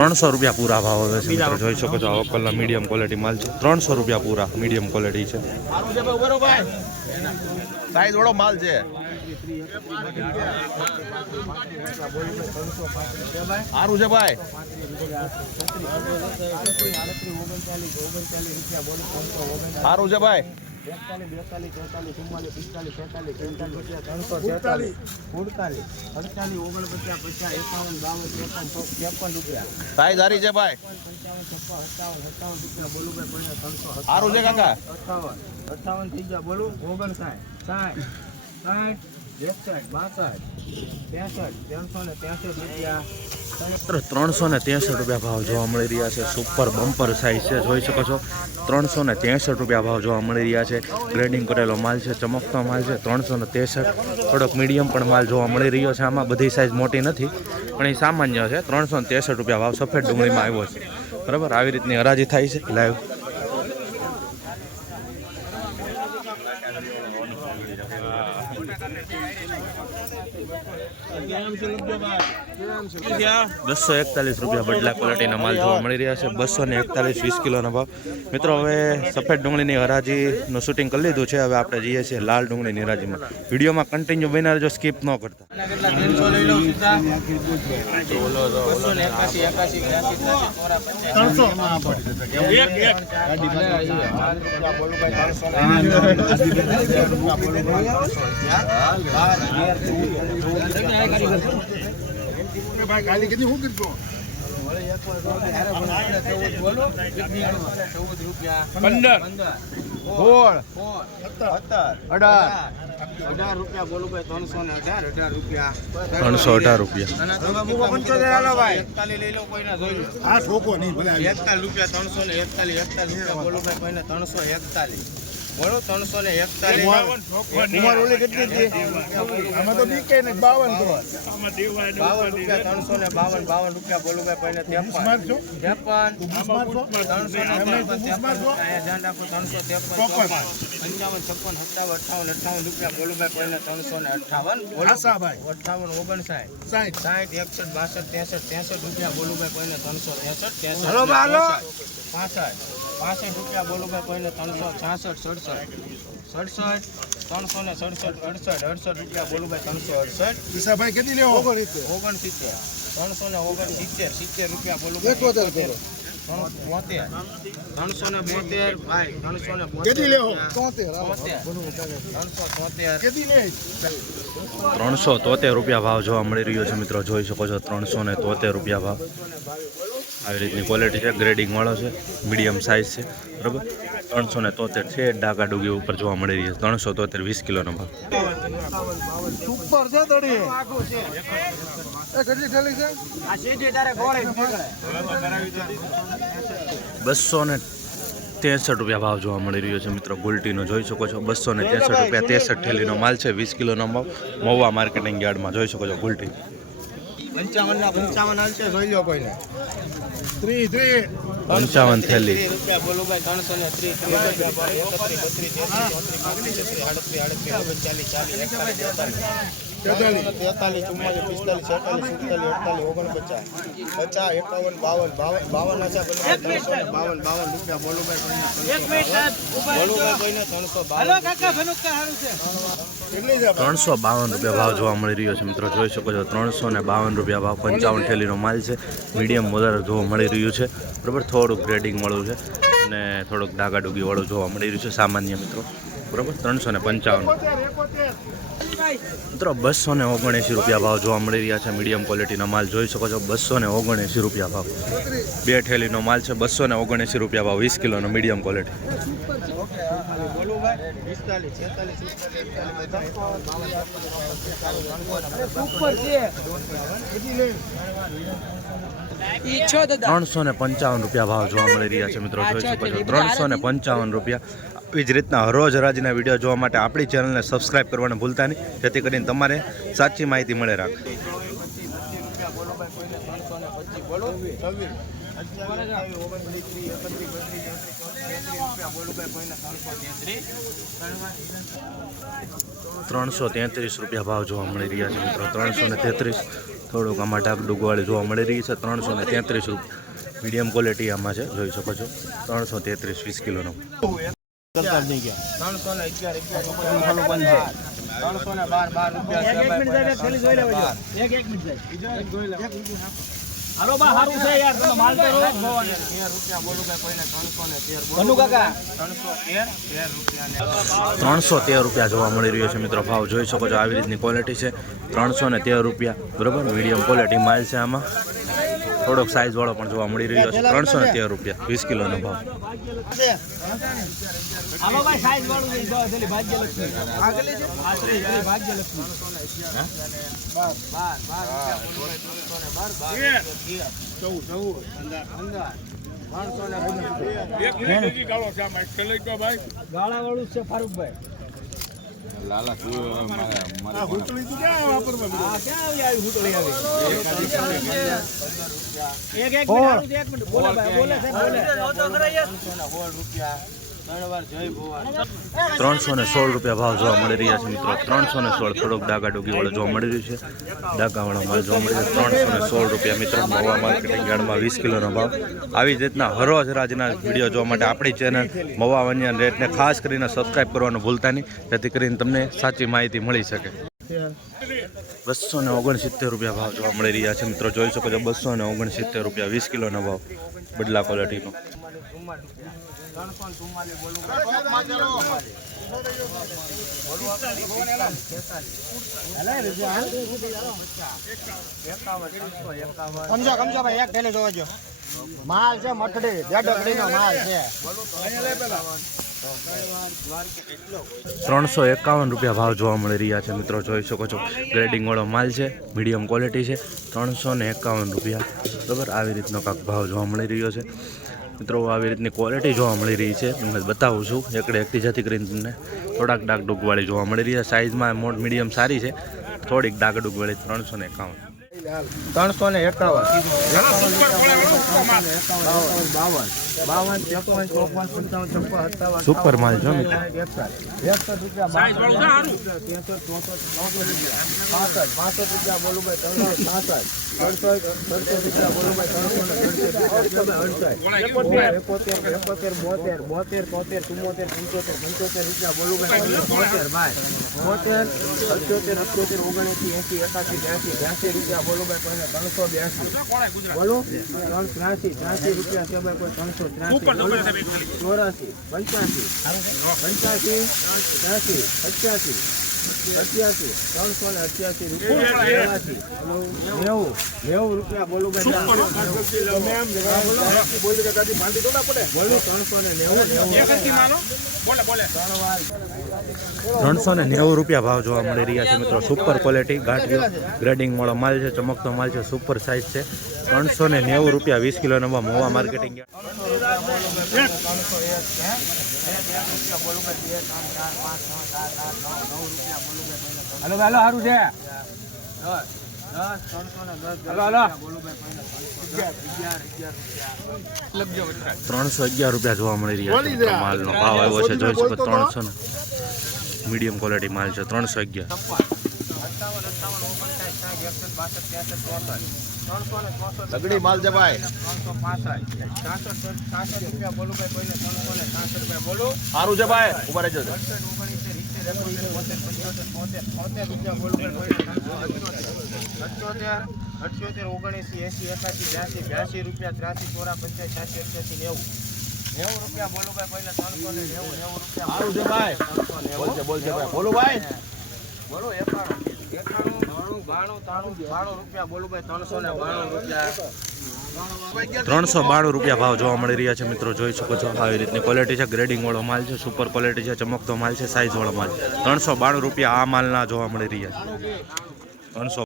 300 રૂપિયા પૂરા ભાવ આવે છે મિત્રો, જોઈ શકો છો આ વકલના મીડિયમ ક્વોલિટી માલ છે। 300 રૂપિયા પૂરા મીડિયમ ક્વોલિટી છે। સાઈઝ વાળો માલ છે। સારું છે ભાઈ। સારું છે ભાઈ। 42, 43, 44, 45, 46, 47, 48, 49, 50, 51, 52, 53, સાઈઝ સારી છે ભાઈ। 57 બોલું ભાઈ 300। સારું છે કાકા। 58 થઈ ગયા બોલું 59, 60, 61, 62, 63, 363 રૂપિયા ભાવ જોવા મળી રહ્યા છે। સુપર બમ્પર સાઇઝ છે, જોઈ શકો છો 363 રૂપિયા ભાવ જોવા મળી રહ્યા છે। ગ્રેડિંગ કરેલો માલ છે, ચમકતો માલ છે। 363 થોડોક મીડિયમ પણ માલ જોવા મળી રહ્યો છે। આમાં બધી સાઇઝ મોટી નથી પણ એ સામાન્ય છે। 363 રૂપિયા ભાવ સફેદ ડુંગળીમાં આવ્યો છે, બરાબર। આવી રીતની હરાજી થાય છે લાઈવ। ₹241 બદલા ક્વોલિટીના માલ જોવા મળી રહ્યા છે। 241 20 કિલોના ભાવ મિત્રો। હવે સફેદ ડુંગળીની હરાજીનું શૂટિંગ કરી લીધું છે, હવે આપણે જઈએ છીએ લાલ ડુંગળીની હરાજીમાં। વિડીયોમાં કન્ટિન્યુ બન્યા રહેજો, સ્કીપ ન કરતા। ભાઈ કાલી કેટલી હું કીધું 318 રૂપિયા। આ ઠોકો નહીં ભલે 41 રૂપિયા 341 બોલો ભાઈ કોઈને 341 બોલો 341 ઉમર ઓલી કેટલી હતી આમાં તો બીકે ને 52 તો 52 રૂપિયા 352 રૂપિયા બોલો ભાઈ કોઈને 53 રૂપિયા બોલો ભાઈ કોઈને 358 રૂપિયા બોલો ભાઈ કોઈને 363 65 રૂપિયા બોલો ભાઈ કોઈને 366 67 367 રૂપિયા બોલું ભાઈ 368 ઈસાભાઈ કેટલી લેવો 69 369 રૂપિયા બોલું ભાઈ 372 ભાઈ 372 કેટલી લેવો 373 કેટલી લે 373 રૂપિયા ભાવ જોવા મળી રહ્યો છે મિત્રો, જોઈ શકો છો 373 રૂપિયા ભાવ। આવી રીતની ક્વોલિટી છે, ગ્રેડિંગ વાળો છે, મીડિયમ સાઇઝ છે, બરાબર। 373 છે, ડાકા ડુગી ઉપર જોવા મળી રહી છે। 373 20 કિલોનો ભાવ। સુપર છે તડી એ કેટલી ઠેલી છે આ સીધી તારે ગોળે નીકળે 263 રૂપિયા ભાવ જોવા મળી રહ્યો છે મિત્રો, ગુલટીનો જોઈ શકો છો 263 રૂપિયા 63 ઠેલીનો માલ છે, 20 કિલોનો ભાવ। મહુવા માર્કેટિંગ યાર્ડમાં જોઈ શકો છો ગુલટી 55 ના 55 હાલશે જોઈ લો કોઈને 55 થેલી રૂપિયા બોલો ભાઈ 330 43 રૂપિયા ભાવ જોવા મળી રહ્યો છે મિત્રો, જોઈ શકો છો 352 રૂપિયા ભાવ। 55 ઠેલીનો માલ છે, મીડિયમ વધારે જોવા મળી રહ્યું છે, બરાબર। થોડુંક ગ્રેડિંગ વાળું છે અને થોડુંક ડાગા ડુગી વાળું જોવા મળી રહ્યું છે સામાન્ય મિત્રો, બરાબર। 355 મિત્રો 279 રૂપિયા ભાવ જોવા મળી રહ્યા છે। મીડિયમ ક્વોલિટીનો માલ જોઈ શકો છો 279 રૂપિયા ભાવ। 2 ઠેલીનો માલ છે, 279 રૂપિયા ભાવ, 20 કિલોનો મીડિયમ ક્વોલિટી। ₹355 ભાવ જોવા મળી રહ્યા છે મિત્રો, જોઈ શકો છો 355 રૂપિયા। આવી જ રીતના હરરોજ હરાજીના વિડીયો જોવા માટે આપણી ચેનલને સબસ્ક્રાઇબ કરવાનું ભૂલતા નહીં, જેથી કરીને તમારે સાચી માહિતી મળે રાખે। ₹333 ભાવ જોવા મળી રહ્યા છે મિત્રો. 333. થોડુંક આમાં ડાક ડુગવાળી જોવા મળી રહી છે. ₹333 મીડિયમ ક્વોલિટી આમાં છે, જોઈ શકો છો. 333 20 કિલોનો. 313 રૂપિયા જોવા મળી રહ્યો છે મિત્રો. ભાવ જોઈ શકો છો. આવી રીતની ક્વોલિટી છે. 313 રૂપિયા, બરાબર. મીડિયમ ક્વોલિટી માલ છે આમાં. થોડોક સાઇઝ વાળો પણ જોવા મળી રહ્યો છે. 313 રૂપિયા 20 કિલોનો ભાવ. ગાળા વાળું છે ફારૂકભાઈ. લાલા હુટલી તું ક્યાં વાપરવા? ક્યાં આવી હુટલી આવી? એક મિનિટ બોલે ભાઈ, બોલે સાહેબ, બોલે. 316 રૂપિયા ભાવ જોવા મળી રહ્યા છે મિત્રો. 316. થોડોક ડાગા ડુગી વાળો જોવા મળી રહ્યું છે. ડાગાવાળો માલ જોવા મળી રહ્યો છે. 316 રૂપિયા મિત્રો. મવા માર્કેટિંગ યાર્ડમાં 20 કિલોનો ભાવ. આવી જ રીતના હરોજ રાજના વિડીયો જોવા માટે આપણી ચેનલ મવા વન્યન રેટને ખાસ કરીને સબસ્ક્રાઈબ કરવાનું ભૂલતા નહીં, જેથી કરીને તમને સાચી માહિતી મળી શકે. 269 રૂપિયા ભાવ જોવા મળી રહ્યા છે મિત્રો. જોઈ શકો છો. 269 રૂપિયા 20 કિલોનો ભાવ. બદલા ક્વોલિટીનો. 351 માલ છે મઠડી, દેડકડીનો માલ છે. 351 રૂપિયા ભાવ જોવા મળી રહ્યા છે મિત્રો. જોઈ શકો છો. ગ્રેડિંગ વાળો માલ છે, મીડિયમ ક્વોલિટી છે. 351 રૂપિયા, બરાબર. આવી રીતનો કાંક ભાવ જોવા મળી રહ્યો છે મિત્રો. આવી રીતની ક્વોલિટી જોવા મળી રહી છે. તમને બતાવું છું એકડે એકથી, જેથી કરીને તમને થોડાક ડાક ડુગવાળી જોવા મળી રહી છે. સાઇઝમાં મીડિયમ સારી છે, થોડીક ડાક ડુગવાળી. 351. 351 સુપર માલ છે મિત્રો. 390 રૂપિયા ભાવ જોવા મળી રહ્યા છે મિત્રો. સુપર ક્વોલિટી ગાંઠિયો ગ્રેડિંગ વાળો માલ છે, ચમકતો માલ છે, સુપર સાઇઝ છે. 390 રૂપિયા 20 કિલોનો ભાવ. મોવા માર્કેટિંગ. હાલો હાલો સારું છે. 311 રૂપિયા જોવા મળી રહ્યા છે મિત્રો. માલનો ભાવ આવ્યો છે, જોઈ શકો. 300 મીડિયમ ક્વોલિટી માલ છે. 311. 365 લગડી માલ છે ભાઈ. 365 રૂપિયા બોલું ભાઈ. કોઈને 365 રૂપિયા બોલું. સારું છે ભાઈ. ઉભા રહેજો. 78 79 80 81 82 રૂપિયા 83 84 85 86 90 રૂપિયા બોલું ભાઈ. કોઈને 390 90 રૂપિયા. સારું છે ભાઈ. બોલ છે ભાઈ. બોલો ભાઈ. બોલો 91 92 રૂપિયા બોલું ભાઈ. 392 રૂપિયા. 392 રૂપિયા ભાવ જોવા મળી રહ્યા છે મિત્રો. જોઈ શકો છો. આવી રીતની ક્વોલિટી છે. ગ્રેડિંગ વાળો માલ છે, સુપર ક્વોલિટી છે, ચમકતો માલ છે, સાઇઝ વાળો માલ. 392 રૂપિયા આ માલના જોવા મળી રહ્યા છે. 300